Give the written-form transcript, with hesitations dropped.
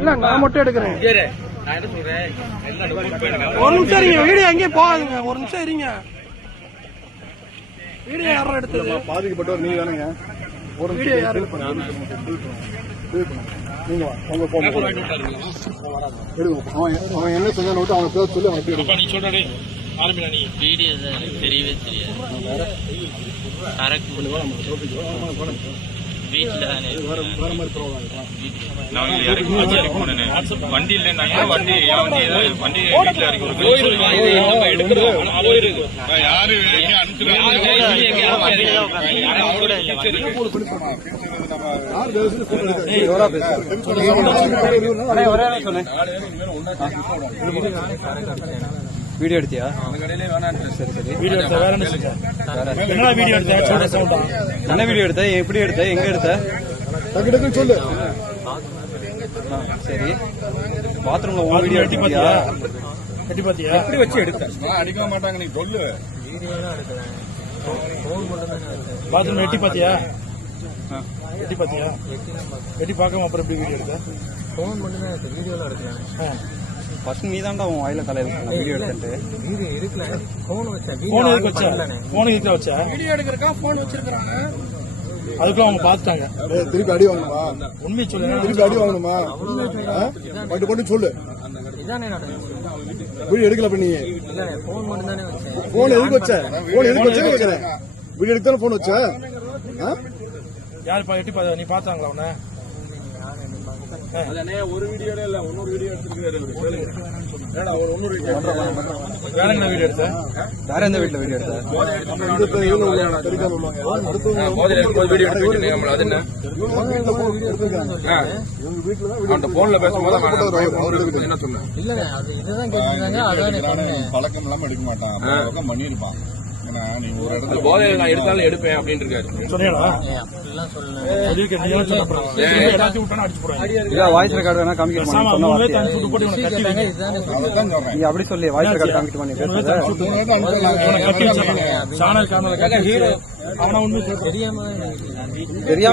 இல்ல நான் மட்டும் எடுக்கிறேன். ஒரு நிமிஷம் இருங்க, வீடியோ எங்கேயும் போகாதுங்க. ஒரு நிமிஷம் இருங்க. வீடியோ யாரும் எடுத்தது? பாதிக்கப்பட்டவர் நீங்க தானுங்க. ஒரு வீடியோ யாரு? நீங்க உங்க போன் அவன் என்ன சொன்ன விட்டு அவங்க பேர் சொல்லி அவன் நீ சொல்றே ஆரம்பிடா. நீ வீடியோ தான் எனக்கு தெரியவே தெரியாது. வீட்டில் தானே வண்டி இல்லைன்னாங்க. வண்டி வண்டி வீட்டுல இறக்கி யாரு வீடியோ எடுத்தியா? சரி சரி. வீடியோ எடுத்த வேற என்ன வீடியோ எடுத்த? என்ன வீடியோ எடுத்த? எப்படி எடுத்த? எங்க எடுத்த? சொல்லு. சரி, பாத்ரூம்ல உன் வீடியோ எடுத்தியா? எட்டி பாத்தியா? எப்படி வச்சு எடுத்த? அடிக்க மாட்டாங்க. நீ சொல்லு. பாத்ரூம் எட்டி பாத்தியா? எட்டி பாத்தியா? எட்டி பார்க்காம அப்புறம் எப்படி வீடியோ எடுத்த? ஃபோன் மட்டும் தான் இருக்கு, வீடியோலாம் எடுக்கலாம். ஃபர்ஸ்ட் நீ தான்டா உன் வாயில தலையில வீடியோ எடுத்துட்டு. வீடியோ எடுக்கல, ஃபோன் வச்சேன். போன் எதுக்கு வச்சா? போன் எதுக்கு வச்சா? வீடியோ எடுக்கிறக்கா போன் வச்சிருக்காங்க. அதுக்குள்ள அவங்க பாத்துட்டாங்க. திருப்பி அடி வாங்கணுமா? உண்மையை சொல்லுங்க. திருப்பி அடி வாங்கணுமா? மட்டும் சொல்லு. இதானே நடந்துச்சு. வீடியோ எடுக்கல பண்ணி. இல்ல, ஃபோன் மட்டும் தானே வச்சேன். போன் எதுக்கு வச்ச? போன் எதுக்கு வச்சேன்னு கேக்குறேன். வீடியோ எடுத்தாலும் போன் வச்ச? யாரு எட்டி பாத்தா? நீ பாத்தாங்களா உன்ன? ஒரு வீடியோ இல்ல, இன்னொரு வீடியோ எடுத்துருக்காரு. வேற என்ன வீடியோ எடுத்த? வேற எந்த வீட்டுல வீடியோ எடுத்த? போன்ல பேசும்போது என்ன சொன்ன? இல்ல, அது இதுதான் கேட்டுருந்தாங்க. அதான் பழக்கம் இல்லாம எடுக்க மாட்டான், பண்ணிருப்பான். போதையில நான் எடுத்தாலும் எடுப்பேன் அப்படின்னு இருக்காரு. சொன்னீங்களா? அப்படிலாம் சொல்லல. எல்லாத்தையும் விட்டானா அடிச்சு போடுவாங்க. இல்ல, வாய்ஸ் ரெக்கார்டு வேணா காமிக்க சாமா மூணுல தண்ணி சுட்டு போட்டு இவனை கட்டி வைங்க. இதுதானே நீ அப்படி சொல்லி வாய்ஸ் ரெக்கார்டு காமிக்க பண்ணி இவனை கட்டி வச்சாங்க. சேனல் கேமரா கட்டி வச்சு அவனா உண்மை தெரியாம தெரியாம